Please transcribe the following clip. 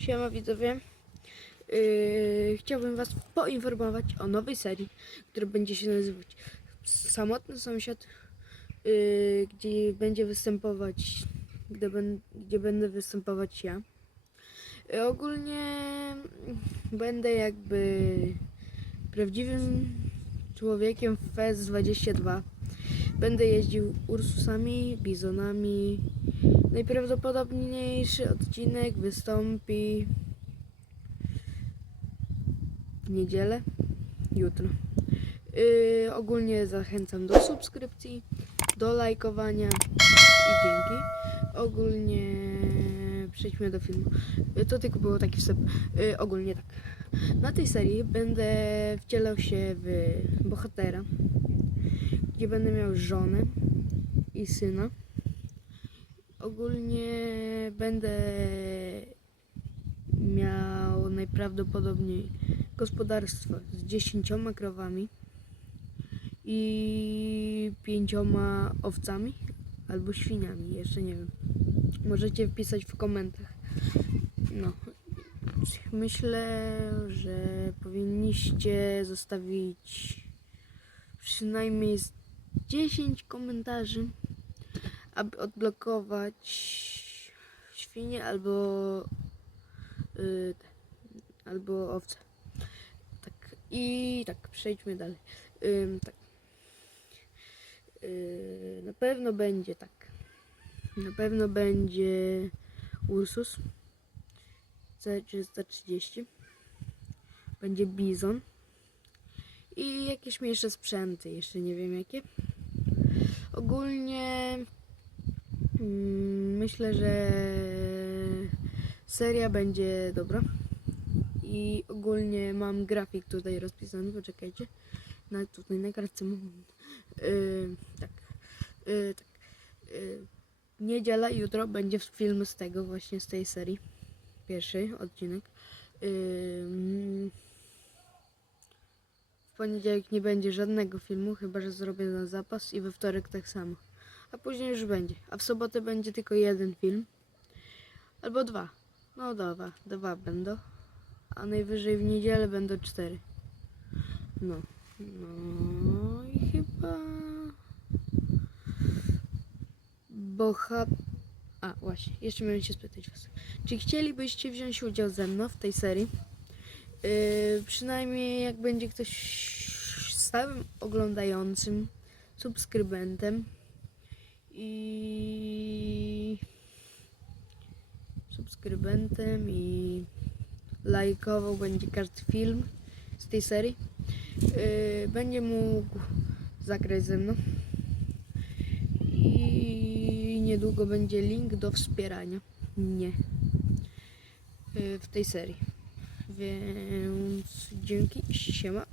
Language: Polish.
Siema widzowie. Yy, chciałbym Was poinformować o nowej serii, która będzie się nazywać Samotny Sąsiad, yy, gdzie będzie występować, gdzie, ben, gdzie będę występować ja. Yy, ogólnie będę jakby prawdziwym człowiekiem w FES 22. Będę jeździł Ursusami, Bizonami. Najprawdopodobniejszy odcinek wystąpi w niedzielę, jutro. Yy, ogólnie zachęcam do subskrypcji, do lajkowania i dzięki. Ogólnie przejdźmy do filmu. Yy, to tylko było taki wstęp. Yy, ogólnie tak. Na tej serii będę wcielał się w bohatera, gdzie będę miał żonę i syna. Ogólnie będę miał najprawdopodobniej gospodarstwo z dziesięcioma krowami i pięcioma owcami albo świniami, jeszcze nie wiem. Możecie wpisać w komentarzach. No. Myślę, że powinniście zostawić przynajmniej z 10 komentarzy aby odblokować świnie albo y, te, albo owce. Tak i tak, przejdźmy dalej. Ym, tak. Y, na pewno będzie tak. Na pewno będzie Ursus C330. Będzie Bizon. Jakieś mniejsze sprzęty, jeszcze nie wiem jakie. Ogólnie Mm, Myślę, że seria będzie dobra. I ogólnie mam grafik tutaj rozpisany, poczekajcie. Nawet tutaj na kartce mam. Yy, tak. Yy, tak. Yy, niedziela jutro będzie film z tego, właśnie z tej serii. Pierwszy odcinek. Yy, poniedziałek nie będzie żadnego filmu, chyba że zrobię na zapas i we wtorek tak samo a później już będzie. A w sobotę będzie tylko jeden film. Albo dwa. No dwa, dwa będą. A najwyżej w niedzielę będą cztery. No. No i chyba... Bohat... A, właśnie. Jeszcze miałem się spytać was. Czy chcielibyście wziąć udział ze mną w tej serii? Yy, przynajmniej jak będzie ktoś stałym oglądającym, subskrybentem, i subskrybentem i lajkował będzie każdy film z tej serii. Yy, będzie mógł zagrać ze mną. I niedługo będzie link do wspierania mnie yy, w tej serii. Więc dzięki, siema.